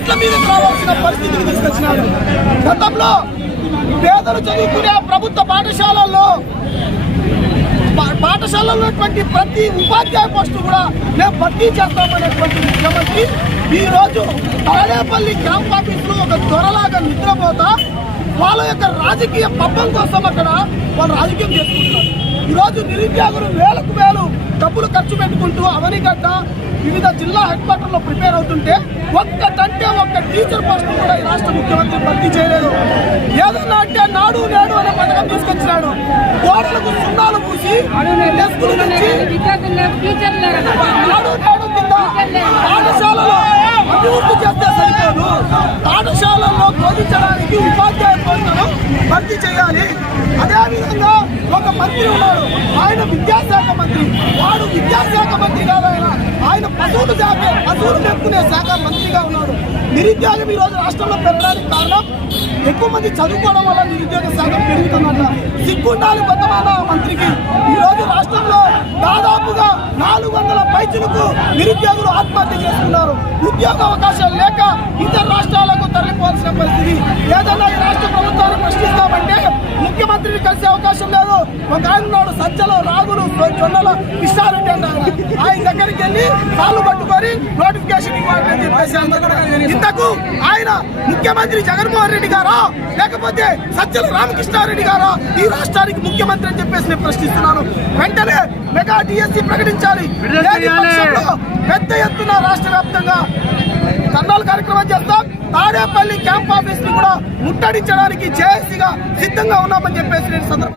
రోడ్ల మీద రావాల్సిన పరిస్థితికి తీసుకొచ్చినారు. గతంలో పేదలు చదువుకునే ప్రభుత్వ పాఠశాలల్లో పా- పాఠశాలలో ఉన్నటువంటి ప్రతి ఉపాధ్యాయ పోస్టు కూడా మేము భర్తీ చేస్తామనేటువంటి ముఖ్యమంత్రి ఈ రోజు తాడేపల్లి క్యాంప్ ఆఫీసులో ఒక దొరలాగా నిద్రపోతా వాళ్ళ యొక్క రాజకీయ పబ్బం కోసం అక్కడ వాళ్ళు రాజకీయం చేసుకుంటున్నారు. ఈ రోజు నిరుద్యోగులు వేలకు వేలు డబ్బులు ఖర్చు పెట్టుకుంటూ అవనిగడ్డ వివిధ జిల్లా హెడ్ క్వార్టర్లో ప్రిపేర్ అవుతుంటే ఒక్కటంటే ఒక్క టీచర్ పోస్ట్ కూడా ఈ రాష్ట్ర ముఖ్యమంత్రి భర్తీ చేయలేదు. ఏదన్నా అంటే నాడు నేడు అనే పథకం తీసుకొచ్చినాడు. గోడలకు సున్నాలు పూసి డెస్కులు నుంచి నాడు నేడు కింద పాఠశాలలో అభివృద్ధి చేస్తే సరిపోదు. పాఠశాలల్లో బోధించడానికి ఉపాధ్యాయ పోస్టులను భర్తీ చేయాలి. అదేవిధంగా ఒక మంత్రి ఉన్నాడు. ఆయన విద్యా మంత్రి వాడు విద్యాశాఖ మంత్రి కాదు ఆయన ఆయన పశువులు శాఖ పశువులు పెట్టుకునే శాఖ మంత్రిగా ఉన్నాడు. నిరుద్యోగం ఈ రోజు రాష్ట్రంలో పెరగడానికి కారణం ఎక్కువ మంది చదువుకోవడం వల్ల నిరుద్యోగ శాతం పెరుగుతుందట. సిగ్గుండాలి కొంతమంది మంత్రికి. ఈ రోజు రాష్ట్రంలో దాదాపుగా నాలుగు వందల పైచులకు నిరుద్యోగులు ఆత్మహత్య చేసుకున్నారు. ఉద్యోగ అవకాశాలు లేక ఇతర రాష్ట్రాలకు తరలిపోవాల్సిన పరిస్థితి. ఏదైనా ఈ రాష్ట్ర ప్రభుత్వాన్ని ప్రశ్నిస్తామంటే ముఖ్యమంత్రిని కలిసే అవకాశం లేదు. ఒక ఆయన ఉన్నాడు సజ్జలో రాగులు జొన్నల ఇష్టారెడ్డి అంట ఆయన. దగ్గరికి వెళ్ళి కాళ్ళు పట్టుకొని నోటిఫికేషన్ ఇవ్వాలని చెప్పేసి అందరూ ఇంతకు ఆయన ముఖ్యమంత్రి జగన్మోహన్ రెడ్డి గారా? లేకపోతే సజ్జల రామకృష్ణారెడ్డి గారా? ఈ రాష్ట్రానికి ముఖ్యమంత్రి అని చెప్పేసి నేను ప్రశ్నిస్తున్నాను. వెంటనే మెగా డిఎస్సి ప్రకటించాలి. పెద్ద ఎత్తున రాష్ట్ర వ్యాప్తంగా ధర్నాలు కార్యక్రమం చేస్తాం. తాడేపల్లి క్యాంప్ ఆఫీస్ని కూడా ముట్టడించడానికి జేఏసీగా సిద్ధంగా ఉన్నామని చెప్పేసి నేను సందర్భంగా